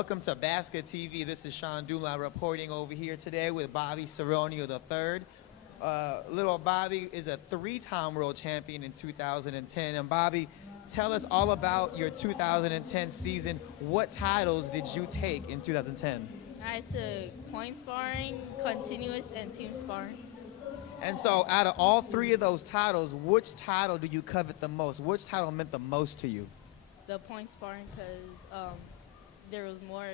Welcome to Basket TV. This is Sean Dumla reporting over here today with Bobby Seronio III. Little Bobby is a three-time world champion in 2010. And Bobby, tell us all about your 2010 season. What titles did you take in 2010? I took point sparring, continuous, and team sparring. And so out of all three of those titles, which title do you covet the most? Which title meant the most to you? The point sparring because there was more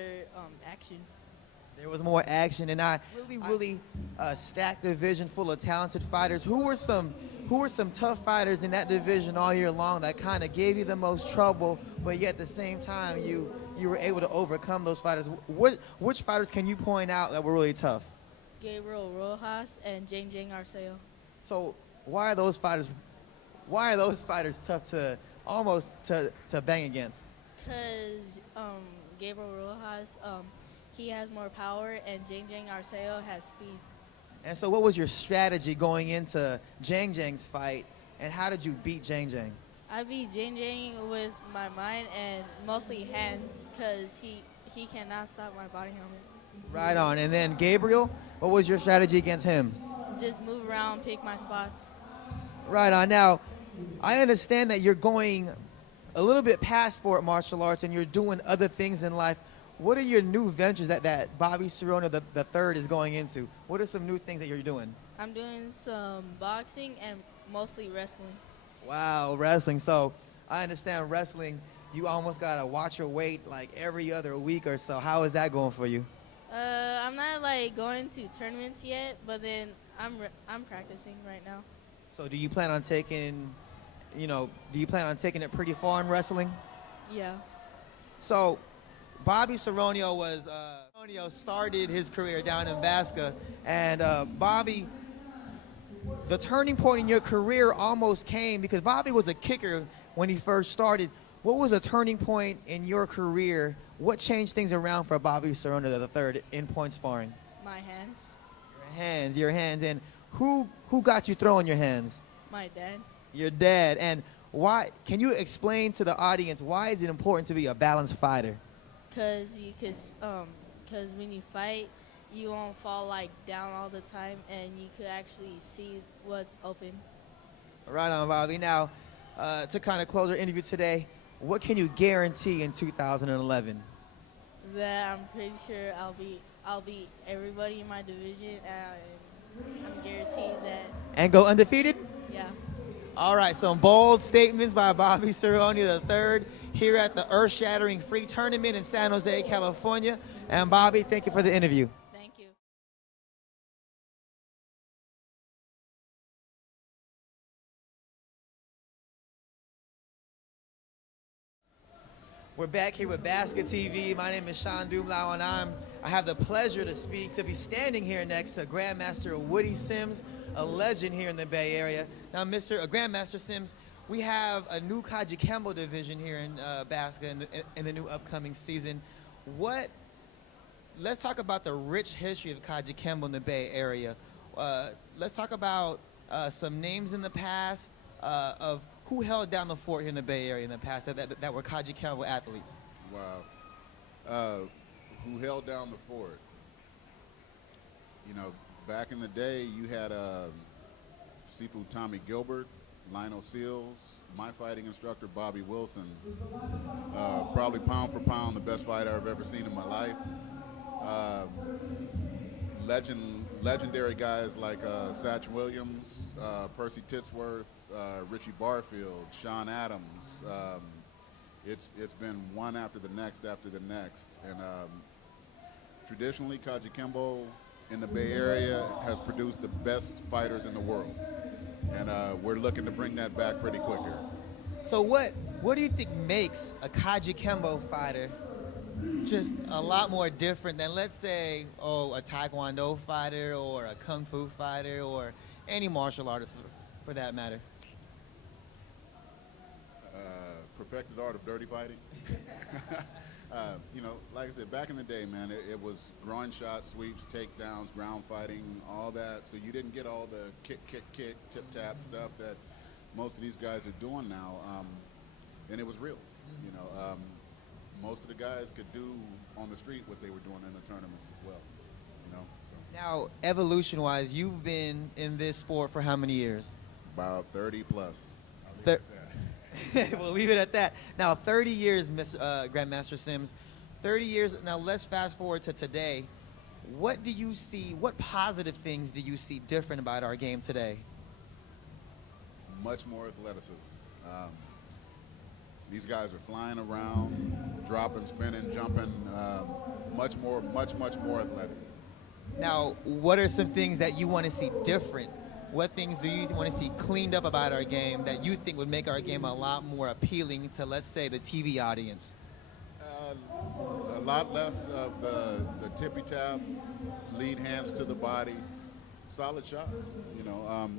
action. There was more action, and I really stacked division full of talented fighters. Who were some tough fighters in that division all year long that kind of gave you the most trouble, but yet at the same time you were able to overcome those fighters? Which fighters can you point out that were really tough? Gabriel Rojas and Jing Arceo. So why are those fighters tough to almost to bang against? Because Gabriel Rojas, he has more power, and Jing Arceo has speed. And so what was your strategy going into Jing's fight, and how did you beat Jing? I beat Jing with my mind and mostly hands because he cannot stop my body helmet. Right on. And then Gabriel, what was your strategy against him? Just move around, pick my spots. Right on. Now, I understand that you're going a little bit past sport martial arts and you're doing other things in life. What are your new ventures that Bobby Seronio III is going into? What are some new things that you're doing? I'm doing some boxing and mostly wrestling. Wow, wrestling. So I understand wrestling, you almost got to watch your weight like every other week or so. How is that going for you? I'm not like going to tournaments yet, but then I'm practicing right now. So do you plan on taking it pretty far in wrestling? Yeah. So Bobby Seronio started his career down in Basca, and Bobby, the turning point in your career almost came because Bobby was a kicker when he first started. What was a turning point in your career? What changed things around for Bobby Seronio III in point sparring? My hands. Your hands. And who got you throwing your hands? My dad. Your dad. And why? Can you explain to the audience why is it important to be a balanced fighter? Cause when you fight, you won't fall like down all the time, and you could actually see what's open. Right on, Bobby. Now, to kind of close our interview today, what can you guarantee in 2011? That I'm pretty sure I'll beat everybody in my division, and I'm guaranteed that. And go undefeated? Yeah. All right, some bold statements by Bobby Seronio III here at the earth-shattering free tournament in San Jose, California. And Bobby, thank you for the interview. Thank you. We're back here with Basket TV. My name is Sean Dumla, and I have the pleasure to be standing here next to GrandMaster Woody Sims, a legend here in the Bay Area. Now, GrandMaster Sims, we have a new Kaji Kembo division here in Basca in the new upcoming season. Let's talk about the rich history of Kaji Kembo in the Bay Area. Let's talk about some names in the past of who held down the fort here in the Bay Area in the past that were Kaji Kembo athletes. Wow. Who held down the fort? You know, back in the day, you had Sifu Tommy Gilbert, Lionel Seals, my fighting instructor, Bobby Wilson. Probably pound for pound the best fighter I've ever seen in my life. Legendary guys like Satch Williams, Percy Titsworth, Richie Barfield, Sean Adams. It's been one after the next. And traditionally, Kaji Kembo in the Bay Area has produced the best fighters in the world. And we're looking to bring that back pretty quick here. So what do you think makes a Kaji Kembo fighter just a lot more different than, let's say, a Taekwondo fighter or a Kung Fu fighter or any martial artist for that matter? Perfected art of dirty fighting. You know, like I said, back in the day, man, it was groin shots, sweeps, takedowns, ground fighting, all that. So you didn't get all the kick, tip-tap stuff that most of these guys are doing now. And it was real, you know. most of the guys could do on the street what they were doing in the tournaments as well. You know, so Now, evolution-wise, you've been in this sport for how many years? about 30 plus. I'll leave Thir- it at that. We'll leave it at that. Now, 30 years, Grandmaster Sims. 30 years. Now, let's fast forward to today. What do you see? What positive things do you see different about our game today? Much more athleticism. These guys are flying around, dropping, spinning, jumping. Much more athletic. Now, what are some things that you want to see different? What things do you want to see cleaned up about our game that you think would make our game a lot more appealing to, let's say, the TV audience? A lot less of the tippy tap, lead hands to the body, solid shots. You know,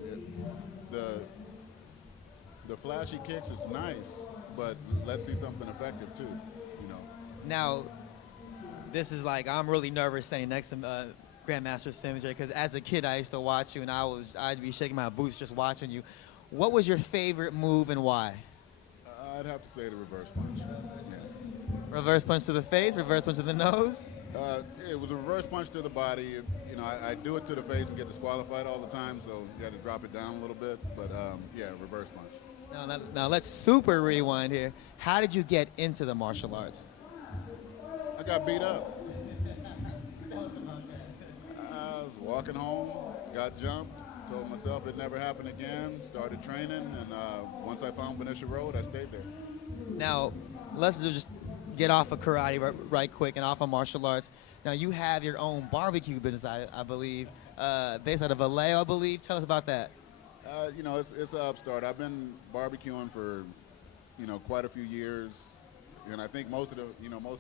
the flashy kicks, it's nice, but let's see something effective too. You know. Now, this is like, I'm really nervous standing next to Grandmaster Sims here, because as a kid I used to watch you and I'd be shaking my boots just watching you. What was your favorite move and why? I'd have to say the reverse punch. Yeah. Reverse punch to the face, reverse punch to the nose? It was a reverse punch to the body. You know, I do it to the face and get disqualified all the time, so you got to drop it down a little bit. But yeah, reverse punch. Now let's super rewind here. How did you get into the martial arts? I got beat up. I was walking home, got jumped, told myself it'd never happen again, started training, and once I found Benicia Road, I stayed there. Now, let's just get off of karate right quick and off of martial arts. Now, you have your own barbecue business, I believe, based out of Vallejo, I believe. Tell us about that. You know, it's an upstart. I've been barbecuing for, you know, quite a few years. And I think most of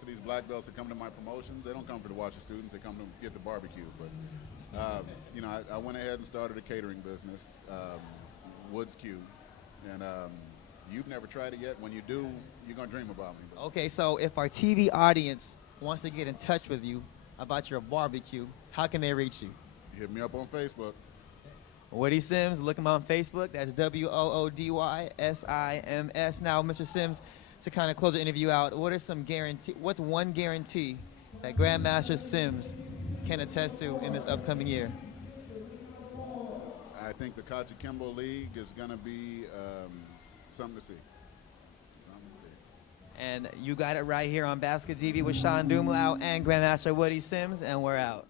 these black belts that come to my promotions, they don't come for to watch the students, they come to get the barbecue. But, you know, I went ahead and started a catering business, Woods Q. And you've never tried it yet. When you do, you're going to dream about me. Okay, so if our TV audience wants to get in touch with you about your barbecue, how can they reach you? Hit me up on Facebook. Woody Sims, look him on Facebook. That's WOODYSIMS. Now, Mr. Sims, to kind of close the interview out, what's one guarantee that Grandmaster Sims can attest to in this upcoming year? I think the Kaji Kimbo League is going to be something to see. And you got it right here on Basket TV with Sean Dumlau and Grandmaster Woody Sims, and we're out.